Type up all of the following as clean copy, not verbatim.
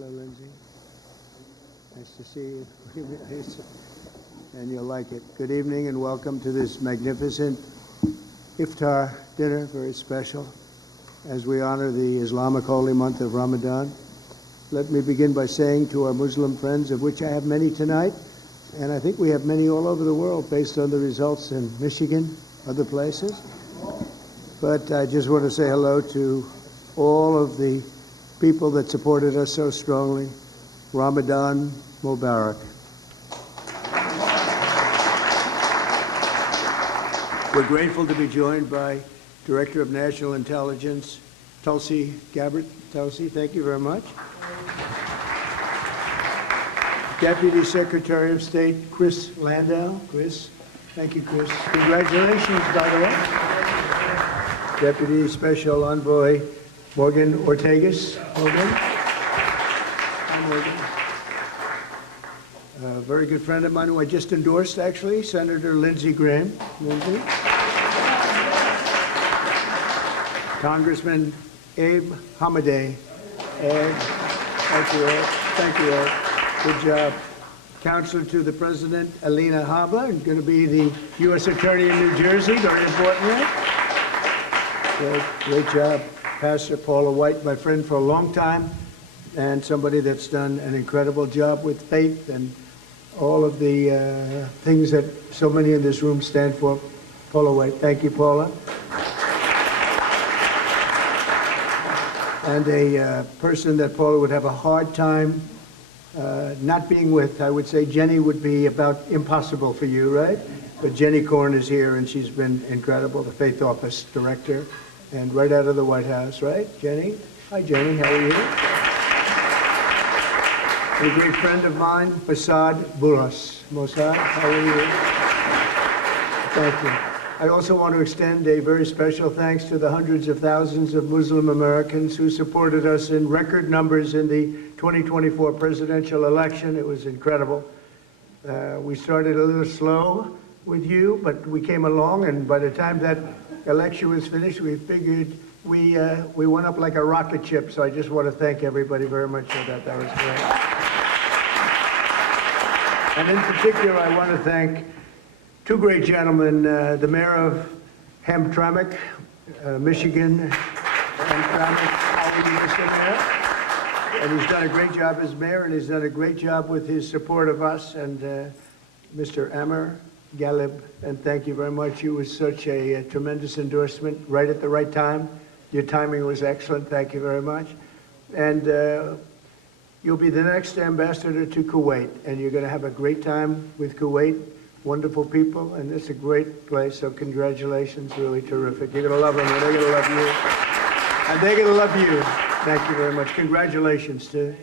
Hello, Lindsay. Nice to see you. And you'll like it. Good evening and welcome to this magnificent Iftar dinner, very special, as we honor the Islamic holy month of Ramadan. Let me begin by saying to our Muslim friends, of which I have many tonight, and I think we have many all over the world based on the results in Michigan, other places. But I just want to say hello to all of the people that supported us so strongly. Ramadan Mubarak. We're grateful to be joined by Director of National Intelligence, Tulsi Gabbard. Tulsi, thank you very much. Deputy Secretary of State, Chris Landau. Chris, thank you, Chris. Congratulations, by the way. Deputy Special Envoy, Morgan Ortegas. Morgan. Hi, Morgan. A very good friend of mine who I just endorsed, actually, Senator Lindsey Graham. Lindsey. Congressman Abe Hamadeh. Ed, thank you, Ed. Thank you, Ed. Good job. Counselor to the President, Alina Habba, going to be the U.S. Attorney in New Jersey, very importantly. Great job. Pastor Paula White, my friend for a long time, and somebody that's done an incredible job with faith and all of the things that so many in this room stand for. Paula White. Thank you, Paula. And a person that Paula would have a hard time not being with, I would say Jenny would be about impossible for you, right? But Jenny Korn is here, and she's been incredible, the Faith Office Director, and right out of the White House, right, Jenny? Hi, Jenny, how are you? And a great friend of mine, Mossad Buras. Mossad, how are you? Thank you. I also want to extend a very special thanks to the hundreds of thousands of Muslim Americans who supported us in record numbers in the 2024 presidential election. It was incredible. We started a little slow with you, but we came along, and by the time that election was finished, we figured we went up like a rocket ship. So I just want to thank everybody very much for that. That was great. And in particular, I want to thank two great gentlemen, the mayor of Hamtramck, Michigan. Hamtramck, how are you, Mr. Mayor? And he's done a great job as mayor, and he's done a great job with his support of us, and Mr. Amr Galib, and thank you very much. You was such a tremendous endorsement, right at the right time. Your timing was excellent. Thank you very much. And you'll be the next ambassador to Kuwait, and you're going to have a great time with Kuwait. Wonderful people, and it's a great place, so congratulations, really terrific. You're going to love them, and they're going to love you. And they're going to love you. Thank you very much. Congratulations to,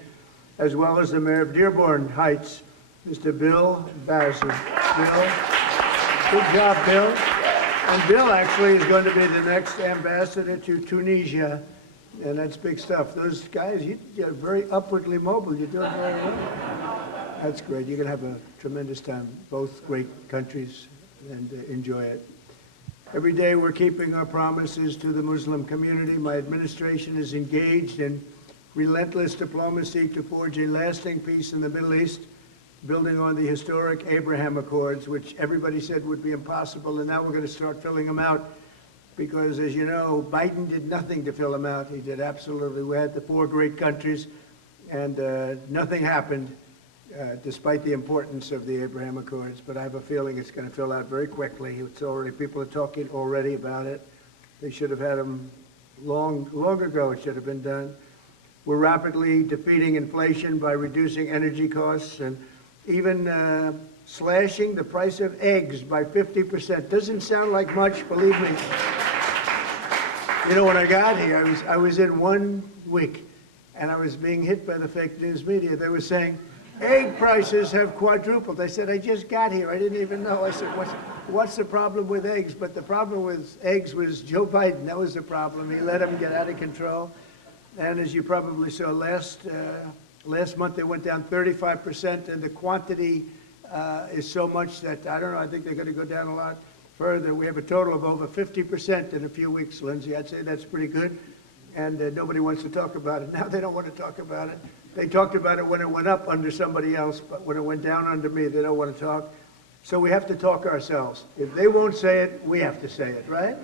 as well as the mayor of Dearborn Heights, Mr. Bill Bowser. Bill, good job, Bill. And Bill actually is going to be the next ambassador to Tunisia, and that's big stuff. Those guys, you're very upwardly mobile. You're doing very well. That's great. You're going to have a tremendous time. Both great countries, and enjoy it. Every day we're keeping our promises to the Muslim community. My administration is engaged in relentless diplomacy to forge a lasting peace in the Middle East, building on the historic Abraham Accords, which everybody said would be impossible, and now we're going to start filling them out because, as you know, Biden did nothing to fill them out. He did absolutely. We had the four great countries, and nothing happened. Despite the importance of the Abraham Accords, but I have a feeling it's going to fill out very quickly. It's already, people are talking already about it. They should have had them long ago. It should have been done. We're rapidly defeating inflation by reducing energy costs and even slashing the price of eggs by 50%. Doesn't sound like much, believe me. You know, when I got here, I was in 1 week, and I was being hit by the fake news media. They were saying, egg prices have quadrupled. I said, I just got here. I didn't even know. I said, what's the problem with eggs? But the problem with eggs was Joe Biden. That was the problem. He let them get out of control. And as you probably saw last month, they went down 35%, and the quantity is so much that, I don't know, I think they're going to go down a lot further. We have a total of over 50% in a few weeks, Lindsay. I'd say that's pretty good. and nobody wants to talk about it. Now they don't want to talk about it. They talked about it when it went up under somebody else, but when it went down under me, they don't want to talk. So we have to talk ourselves. If they won't say it, we have to say it, right?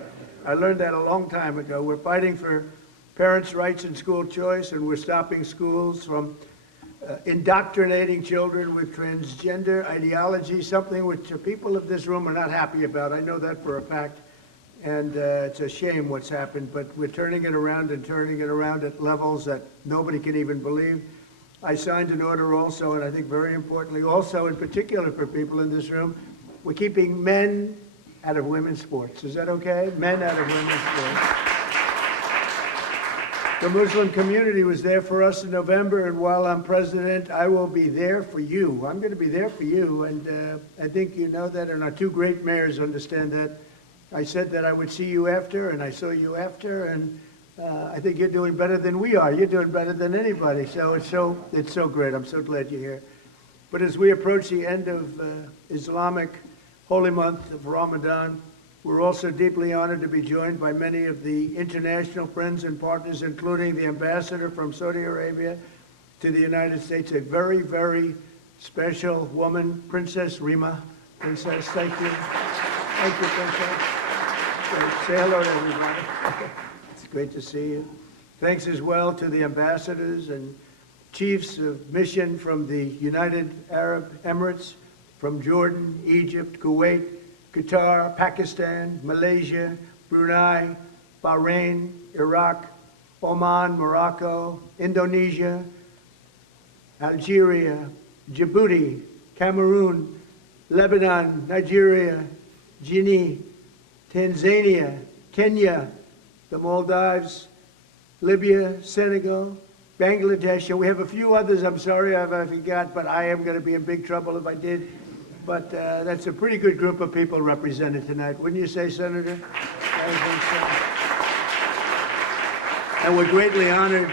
I learned that a long time ago. We're fighting for parents' rights and school choice, and we're stopping schools from indoctrinating children with transgender ideology, something which the people of this room are not happy about. I know that for a fact. And it's a shame what's happened, but we're turning it around and turning it around at levels that nobody can even believe. I signed an order also, and I think very importantly, also in particular for people in this room, we're keeping men out of women's sports. Is that okay? Men out of women's sports. The Muslim community was there for us in November, and while I'm president, I will be there for you. I'm going to be there for you, and I think you know that, and our two great mayors understand that. I said that I would see you after, and I saw you after, and I think you're doing better than we are. You're doing better than anybody, so it's so great. I'm so glad you're here. But as we approach the end of Islamic holy month of Ramadan, we're also deeply honored to be joined by many of the international friends and partners, including the ambassador from Saudi Arabia to the United States, a very, very special woman, Princess Rima. Princess, thank you. Thank you, Princess. Say hello to everybody. It's great to see you. Thanks as well to the ambassadors and chiefs of mission from the United Arab Emirates, from Jordan, Egypt, Kuwait, Qatar, Pakistan, Malaysia, Brunei, Bahrain, Iraq, Oman, Morocco, Indonesia, Algeria, Djibouti, Cameroon, Lebanon, Nigeria, Guinea, Tanzania, Kenya, the Maldives, Libya, Senegal, Bangladesh, and we have a few others. I'm sorry if I forgot, but I am going to be in big trouble if I did. But that's a pretty good group of people represented tonight. Wouldn't you say, Senator? I think so. And we're greatly honored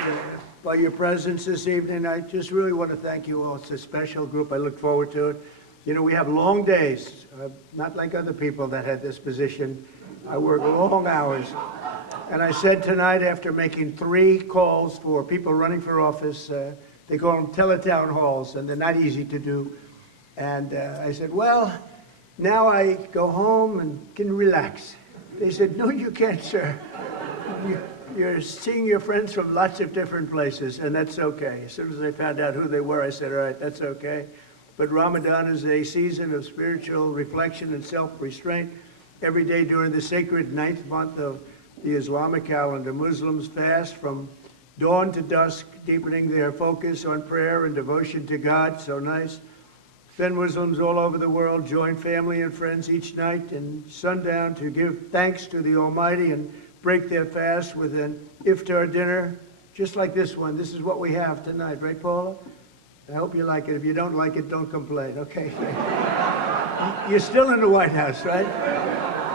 by your presence this evening. I just really want to thank you all. It's a special group. I look forward to it. You know, we have long days, not like other people that had this position. I work long hours. And I said tonight, after making 3 calls for people running for office, they call them teletown halls, and they're not easy to do. And I said, well, now I go home and can relax. They said, no, you can't, sir. You're seeing your friends from lots of different places, and that's okay. As soon as I found out who they were, I said, all right, that's okay. But Ramadan is a season of spiritual reflection and self-restraint. Every day during the sacred 9th month of the Islamic calendar, Muslims fast from dawn to dusk, deepening their focus on prayer and devotion to God. So nice. Then Muslims all over the world join family and friends each night and sundown to give thanks to the Almighty and break their fast with an iftar dinner, just like this one. This is what we have tonight, right, Paula? I hope you like it. If you don't like it, don't complain, okay? You're still in the White House, right?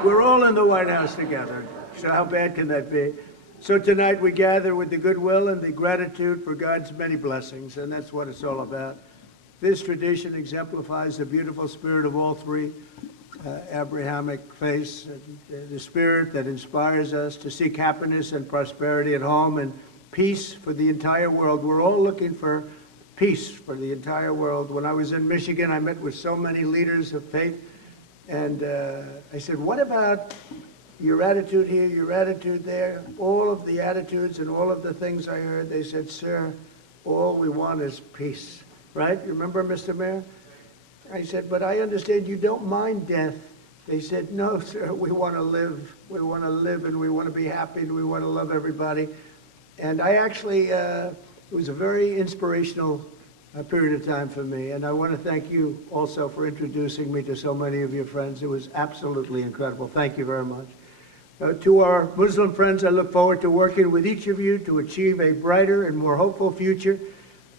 We're all in the White House together, so how bad can that be? So tonight we gather with the goodwill and the gratitude for God's many blessings, and that's what it's all about. This tradition exemplifies the beautiful spirit of all 3 Abrahamic faiths, the spirit that inspires us to seek happiness and prosperity at home and peace for the entire world. We're all looking for peace for the entire world. When I was in Michigan, I met with so many leaders of faith, and I said, what about your attitude here, your attitude there? All of the attitudes and all of the things I heard, they said, sir, all we want is peace. Right? You remember, Mr. Mayor? I said, but I understand you don't mind death. They said, no, sir, we want to live. We want to live, and we want to be happy, and we want to love everybody. And I actually, it was a very inspirational period of time for me. And I want to thank you also for introducing me to so many of your friends. It was absolutely incredible. Thank you very much. To our Muslim friends, I look forward to working with each of you to achieve a brighter and more hopeful future.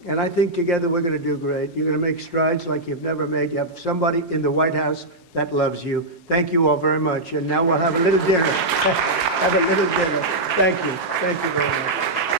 And I think together we're going to do great. You're going to make strides like you've never made. You have somebody in the White House that loves you. Thank you all very much. And now we'll have a little dinner. Have a little dinner. Thank you. Thank you very much.